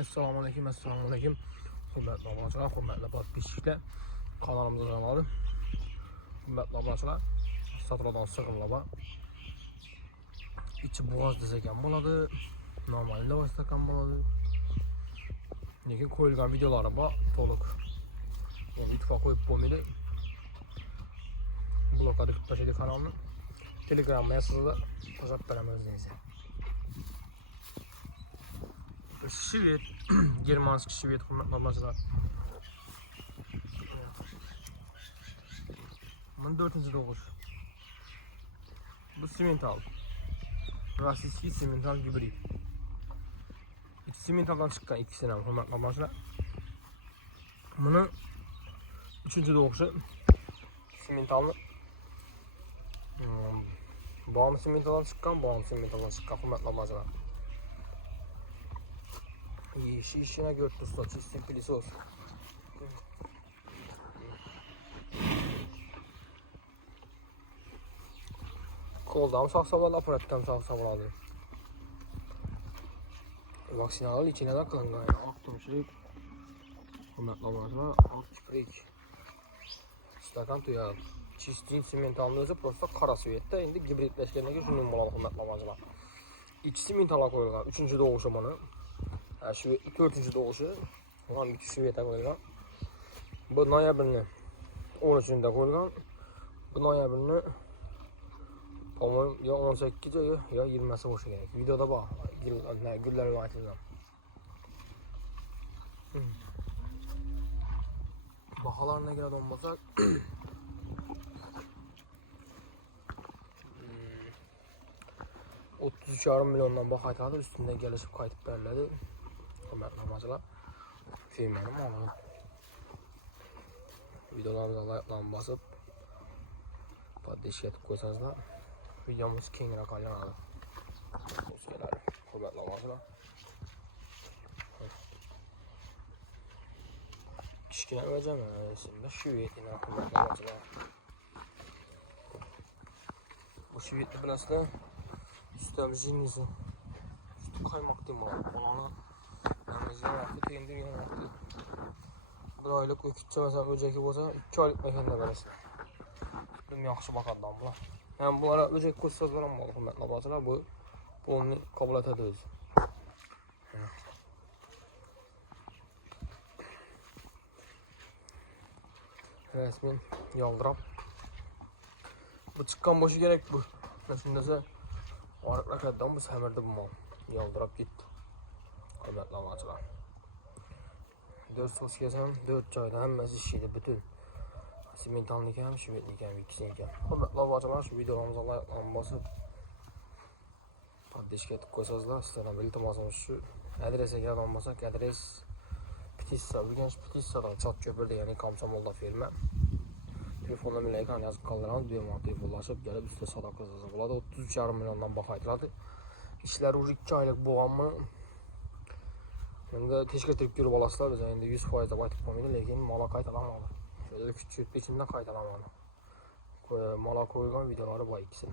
Assalomu alaykum. Hurmatli obunachilar, hurmatli podpisчиктер. Kanalımıza hoş geldiniz. Hurmatli obunachilar, sotiladigan sig'imlar bor. İçi bo'g'oz desek ham bo'ladi, normal desek ham bo'ladi. Lekin qo'yilgan videolari bor, to'liq. Uni YouTube'ga qo'yib bo'lmaydi. Blokka qilib tashlaydi kanalni. Telegramga yozsangiz, qo'shib beraman o'zingizga. Şivet, Germanski şivet hurmatli. Bunun 4. doğuş. Bu simental. Rossiyskiy simental gibrid. Simentaldan çıkan ikisini hurmatli. Bunun 3. doğuşu simentalni. Bağım simentaldan çıkan hurmatli. Işine gördü usta, çizsin pilisos. Koldan sağsa var, aparattan sağsa var. Vaksinalar içine de kılıngan. Aktımşılık. Hurmatli, alt kiprik. Stakan tuyar. Çizdiğin simentalın özü prosta kara suyette. Şimdi gibritleşkenine şunun bolalı hurmatli. İç simentala koyulgan. 3. doğuşu bunu. Şu 4. doğuşu. Ulan bir suyete koyulgan. Bu noyabrni 13'ünde koyulgan. Bu noyabrni ya 18 ya 20'si boşu gerek. Videoda bak. Güllerimi açacağım. Bahalar ne kadar olmasak 33,5 milyondan bakaydı, üstünde gelişip kayıtıp verildi. Hurmatli firmanın malı. Videolarımıza like'larını basıp podpishga etib qo'ysanizlar, videomiz kengroq aylanadi. Do'stlar, hurmatli. Kichkina vereceğim şimdi şu yetini hurmatli. Bu şu yetni bilasizlar, üstüm zimnisi. Üstü kaymak diyeyim ona. Yalnızca vakti teyindirgen vakti. Bir aylık ökütçe mesela öceki olsa 2 aylık mekanda veresizler. Bizim yaxşı bakaddan bular. Yani bunlara öcek koşsazlar ama hurmatli, bu onu kabul etedi özü. Resmen yaldırap. Bu çıkan boşu gerek bu. Nasıl arık rakattan bu semirdi bu mal. Yaldırap gitti. Hurmatli obunachilar. 4 sos kesem 4 joyda hammasi ishlaydi bütün. Simentalniki ham, shvetniki ham ikkisiniki ham. Hurmatli obunachilar, shu videolarimizni like'larni bosib podpishga etib qo'ysangizlar, sizlardan iltimosimiz shu. Adresga kelib olmasak, adres Pitissa, Urganch Pitissadan Chotko'pir degan Komsomolda firma. Telefon nomerini ekranga yozib qoldiramiz, bemalol telefonlashib kelib usta savdo qilsangiz bo'ladi. 33,5 milyondan baho aytiladi. Ishlar уже 2 oylik bo'lganmi? Endi teshkirtirib ko'rib olasizlar, biz endi 100% deb aytib qo'ymaydi, lekin mola qaytalanmadi. Şöyle küçük içinden qaytalanmadi. Mola qo'yilgan videolari bor ikkisini.